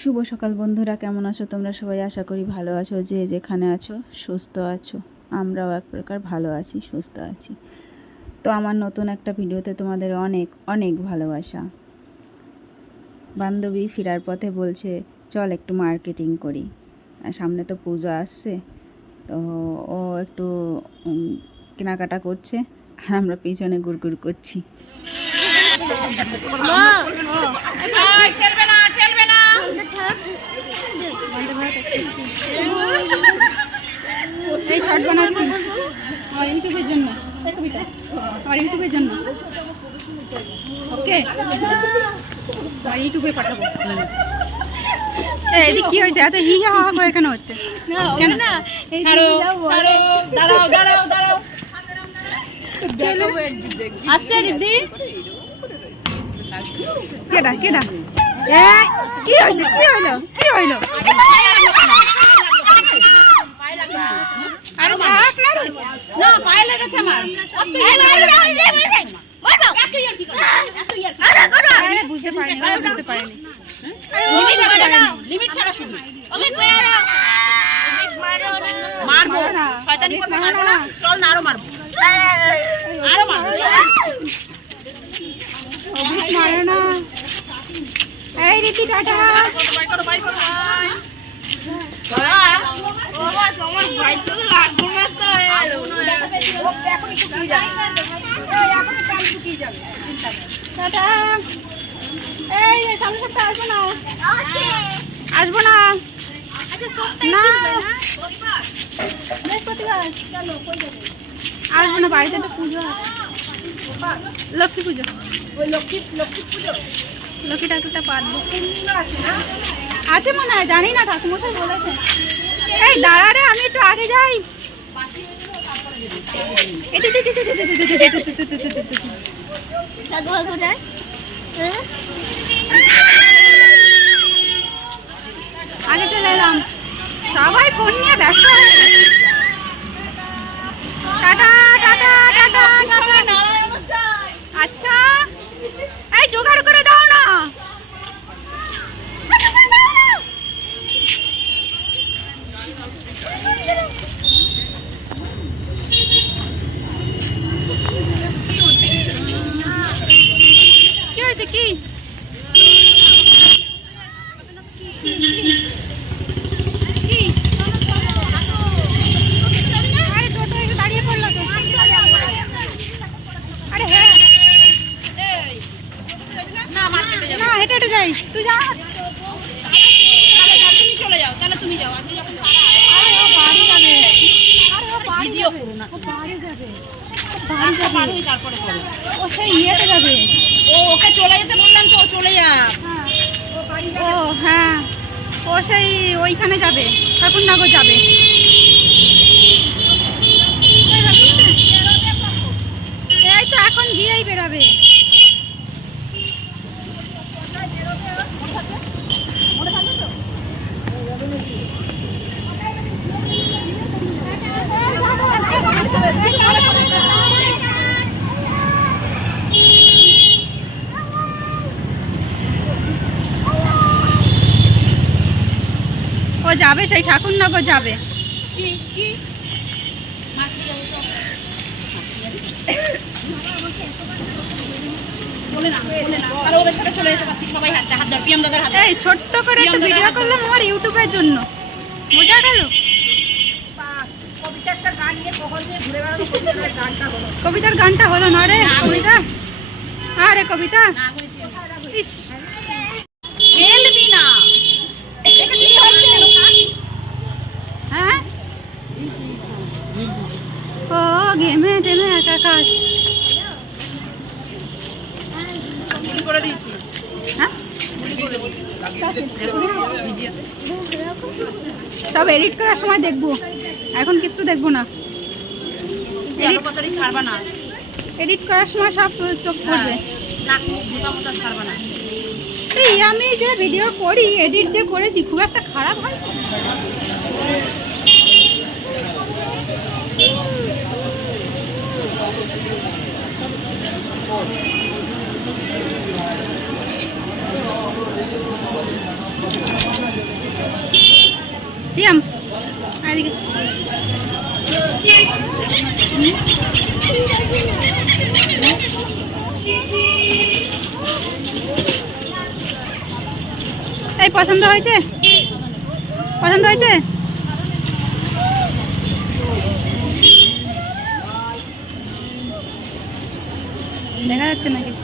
শুভ সকাল বন্ধুরা কেমন আছো তোমরা? সবাই আশা করি ভালো আছো। যে যেখানে আছো সুস্থ আছো। আমরাও এক প্রকার ভালো আছি সুস্থ আছি। তো আমার নতুন একটা ভিডিওতে তোমাদের অনেক অনেক ভালোবাসা। বান্ধবী ফেরার পথে বলছে চল একটু মার্কেটিং করি। আর সামনে তো পুজো আসছে তো ও একটু কেনাকাটা করছে আর আমরা পিছনে গুড়গুড় করছি। এই শর্ট বানাচ্ছি। আমার ইউটিউবের জন্য। কবিতা। আমার ইউটিউবের জন্য। ওকে? আমার ইউটিউবে পাঠাবো। এদিক কি হয়েছে? এত হি হা হা করে কেন হচ্ছে? কেন? না দাঁড়াও দাঁড়াও দাঁড়াও। আসছে দিদি কেডা কেডা? এই! কি হয়েছে কি হইল? কি হইল? না পায়ে লেগেছে আমার। বুঝতে পারিনি বুঝতে পারিনি। লিমিট ছাড়া শুধু। মারবো। শয়তানি করবে মারবো না। না। চল না আরও মারবো। আরও মারবো। আসব না আসব না। আসব না বাড়িতে একটা পুজো আছে লক্ষ্মী পুজো লক্ষ্মী লক্ষ্মী ঠাকুরটা পাতবো আছে মনে হয় জানি না ঠাকুমশাই বলেছে এই দাঁড়া রে আমি একটু আগে যাই আগে চলে এলাম সবাই ফোন নিয়ে ব্যস্ত তুমি যাও আগে যখন সেই ইয়েতে যাবে। ও ওকে চলে যেতে বললাম তো চলে হ্যাঁ, ও হ্যাঁ সেই ওইখানে যাবে যাবে। যাবে সেই ঠাকুরনগর যাবে। তাহলে ওদের সাথে চলে যেতে পারতি সবাই হাঁটছে হাত ধর পিএম দাদার হাতে এই ছোট্ট করে একটা ভিডিও করলাম আমার ইউটিউবের জন্য। বোঝা গেল? কবিতার গানটা হলো না রে কবিতা। আরে কবিতা ইস খেলবি না হ্যাঁ ও গেমে টেমে একাকার গুলি করে দিয়েছি। হ্যাঁ? সব এডিট করার সময় দেখব। এখন কিছু দেখব না। ছাড়বা না। এডিট করার সময় সব চোখ ছাড়বা না। এই আমি যে ভিডিও করি এডিট যে করেছি খুব একটা খারাপ হয় আয় এদিকে এই পছন্দ হয়েছে? পছন্দ হয়েছে? দেখা যাচ্ছে না কিছু